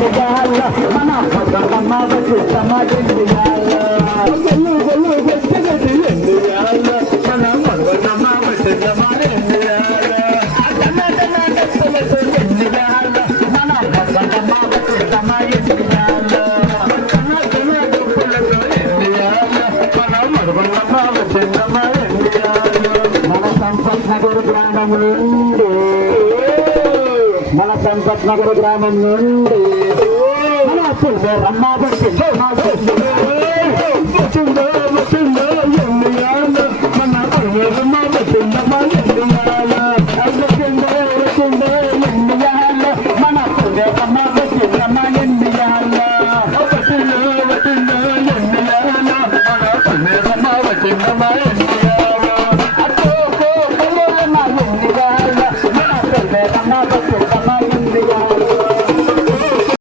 మన పక్కమ్మ వచ్చిందమ్మ మన మరుగమ్మ వచ్చిందమ్మ మన సంపత్ నగర్ గ్రామం నుండి మన రమ్మ వచ్చిందో